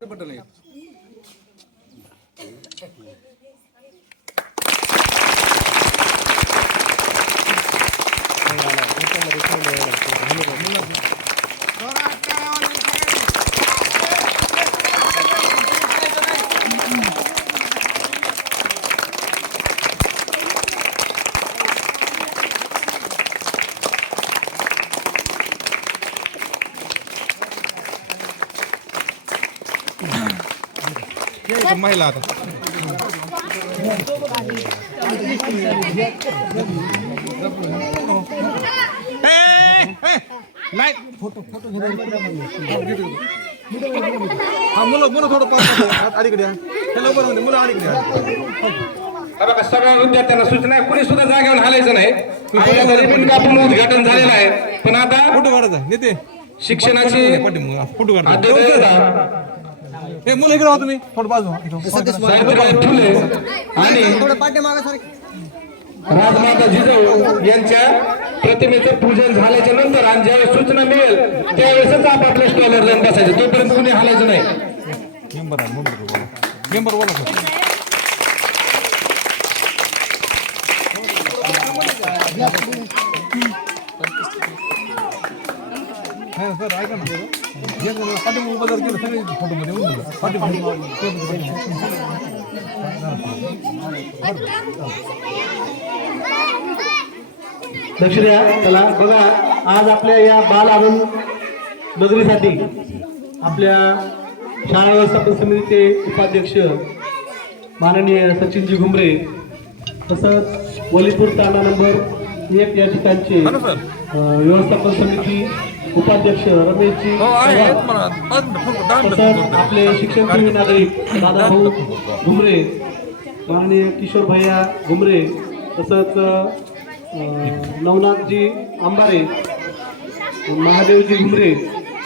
Button आहे. महिला आता नाही फोटो फोटो हा मुलं थोडं अलीकडे मुलं अलीकडे. बघा सगळ्या विद्यार्थ्यांना सूचना आहे, कुणी सुद्धा जागेवर हालायचं नाही. आपल्या रिबीन कापून उद्घाटन झालेलं आहे, पण आता फोटो काढायचा नेते शिक्षणाची फोटो काढा. अध्यक्षता हे मुलं इकडे तुम्ही थोडं बाजू सावित्रीबाई फुले आणि राजमाता जिजाऊ यांच्या प्रतिमेचं पूजन झाल्याच्या नंतर आणि ज्यावेळेस सूचना मिळेल त्यावेळेसच आपापल्या स्टॉलवर जाऊन बसायचं, तोपर्यंत कुणी हालायचं नाही. मेंबर बोला सर ऐका ना पाठीमागून बदल केलं सगळे फोटोमध्ये लक्ष द्या त्याला. बघा आज आपल्या या बाल आनंद नगरीसाठी आपल्या शाळा व्यवस्थापन समितीचे उपाध्यक्ष माननीय सचिनजी घुमरे, तसंच वलीपूर तांडा नंबर 1 या ठिकाणचे व्यवस्थापन समिती उपाध्यक्ष रमेशजी, तसंच आपले शिक्षणप्रेमी नागरिक दादाभाऊ घुमरे, माननीय किशोर भैया घुमरे, तसंच नवनाथजी आंबारे, महादेवजी घुमरे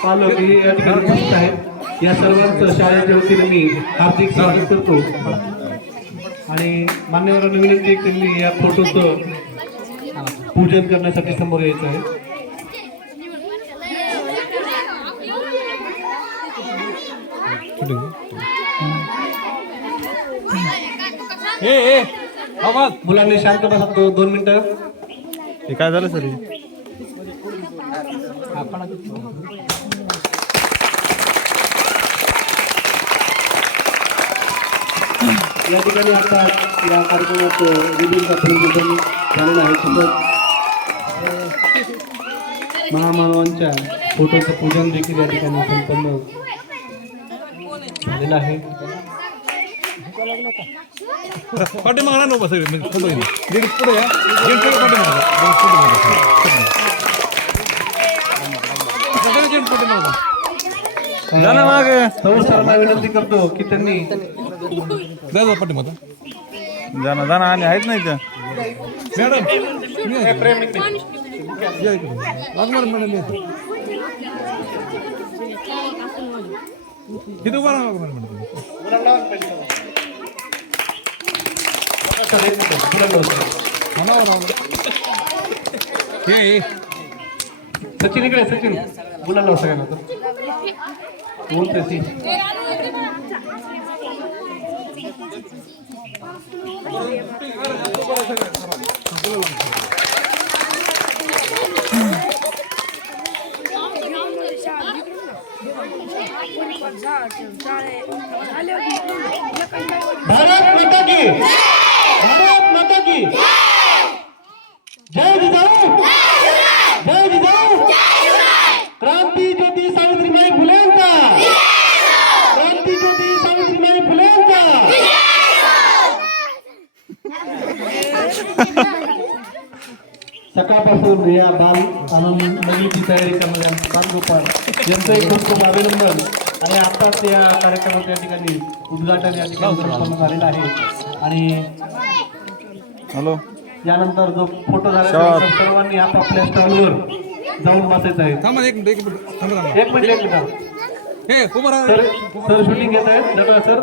पालक हे या ठिकाणी उपस्थित आहेत. या सर्वांचं शाळेच्या वतीने मी हार्दिक स्वागत करतो आणि मान्यवरांना विनंती आहे त्यांनी या फोटोचं पूजन करण्यासाठी समोर यायचं आहे. मुलांनी शांत बसा 2 मिनिटं. हे काय झालं सर? या ठिकाणी आता या कार्यक्रमात रिबीन कापून झालेलं आहे. तसंच महामानवांच्या फोटोचं पूजन देखील या ठिकाणी संपन्न झालेलं आहे. पाठीमागणार नको सगळे फोटो घेणे पुढे या सरांना विनंती करतो की त्यांनी जायचं पाठीमाग जाणं आणि आहेत नाही त्या मॅडम किती उभा राहा मॅडम. सचिन इकडे, सचिन मुलांना सगळ्यांना बोलते. भारत माता की, भारत माता की जय जिजाऊ, जय जिजाऊ. क्रांती ज्योती सावित्रीबाई फुलेंचा, क्रांती ज्योती सावित्रीबाई फुलेंचा. सकाळपासून या बाल आनंद नगरीची तयारी करणाऱ्या बालगोपाळ यांचं खूप खूप अभिनंदन. आणि आताच या कार्यक्रमाच्या या ठिकाणी उद्घाटन या ठिकाणी संपन्न झालेलं आहे. आणि हॅलो यानंतर जो फोटो झाला सर्वांनी आपापल्या स्टॉलवर जाऊन बसायचं आहे. थांबा एक मिनिट एक मिनिट हे उभं राहा. सर शूटिंग घेत आहेत सर.